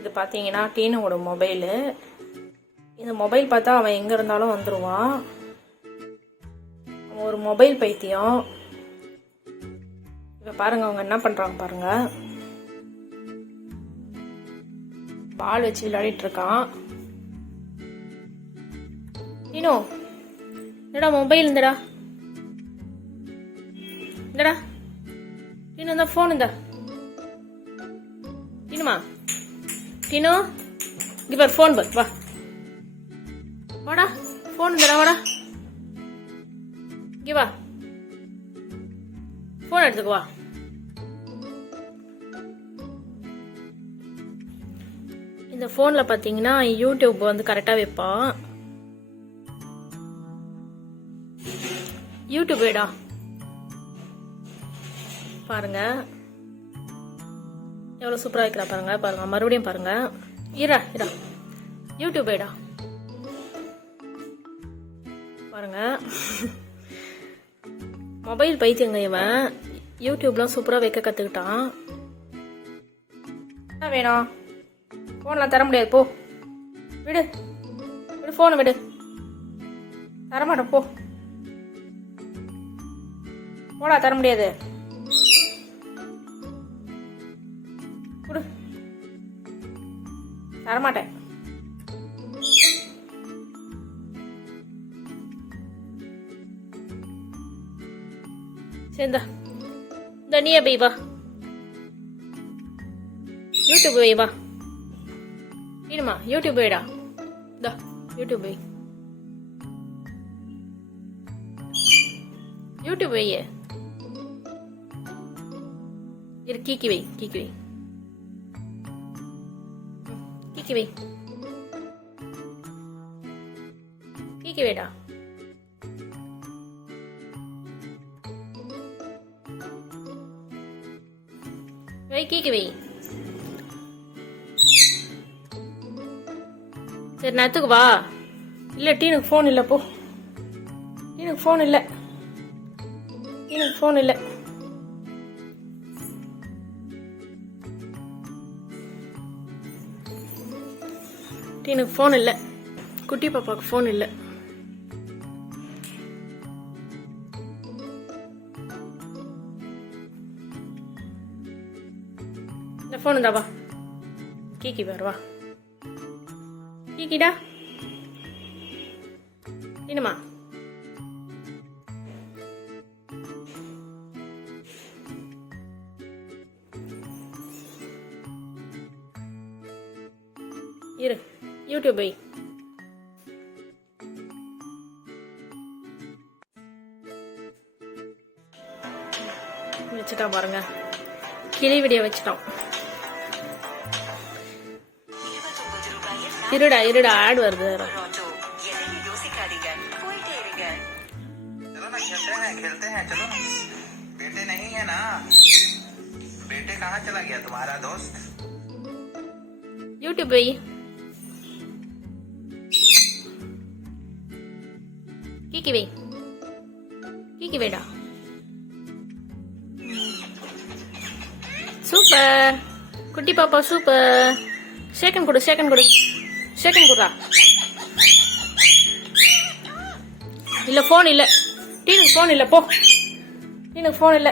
இது பார்த்தீங்கன்னா டீனோட மொபைலு. இந்த மொபைல் பார்த்தா அவன் எங்கே இருந்தாலும் வந்துடுவான். அவன் ஒரு மொபைல் பைத்தியம். இப்போ பாருங்க அவங்க என்ன பண்ணுறாங்க பாருங்க. பால் வச்சு விளையாடிட்டு இருக்கான். டீனோ இந்தடா மொபைல் இந்தடா இந்தடா டீனோ இந்த ஃபோன் இந்த டீனுமா டீனோ இங்கே பாரு ஃபோன் பார் வா வாடா ஃபோன் இந்தடா வாடா இங்கே வா ஃபோன் எடுத்துக்கு வா. இந்த ஃபோனில் பார்த்தீங்கன்னா யூடியூப் வந்து கரெக்டாக வைப்பான். யூடியூப் வேடா பாருங்க எவ்வளோ சூப்பராக வைக்கிறா பாருங்க. பாருங்க மறுபடியும் பாருங்க. இரா யூடியூப் வேடா பாருங்க. மொபைல் பைத்தியங்க இவன். யூடியூப்லாம் சூப்பராக வைக்க கற்றுக்கிட்டான். என்ன வேணும்? ஃபோன்லாம் தர முடியாது போ. விடு ஃபோனை விடு. தரமாட்டேன் போ. போடா தர முடியாது. கொடு தரமாட்டேன். சரி இந்த நீயே போய் வா. யூடியூப் போய் வா. வேணுமா யூடியூப் போய்டா. இந்த யூடியூப் போய் யூடியூப் வையே. கீக்கி வை கீக்கி வை கீக்கி வைடா. வை கீக்கி வை. சரி நேரத்துக்கு வா. இல்லை டீனுக்கு ஃபோன் இல்லை போ. டீனுக்கு ஃபோன் இல்லை. டீனுக்கு ஃபோன் இல்லை. டீனுக்கு ஃபோன் இல்லை. குட்டி பாப்பாவுக்கு ஃபோன் இல்லை. இந்த ஃபோன் இருந்தா வா. கீக்கி பாரு வா. கீக்கிடா டீனுமா. இரு யூடியூப் வை. வச்சுட்டான் பாருங்க. கிளி வீடியோ வச்சுட்டான். இருடா ஆட் வருது. खेलते हैं चलो. बेटे नहीं है ना. बेटे कहाँ चला गया तुम्हारा दोस्त? यूट्यूब पे கீக்கி வேடா. சூப்பர் குட்டி பாப்பா சூப்பர். சேக்கன் கொடுறா. இல்ல போன் இல்ல. டீனுக்கு போன் இல்ல போ. டீனுக்கு போன் இல்ல.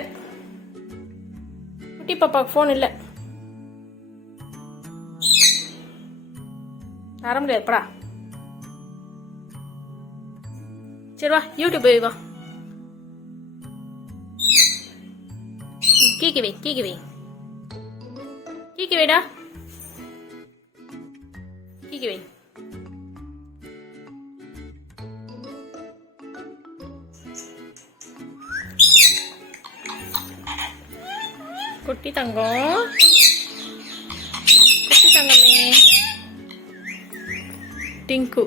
குட்டி பாப்பாவுக்கு போன் இல்ல. தர முடியாது படா. சரி வா யூடியூப் போய் வா. கீக்கி வைடா. கீக்கி வை. குட்டி தங்கமே. டிங்கு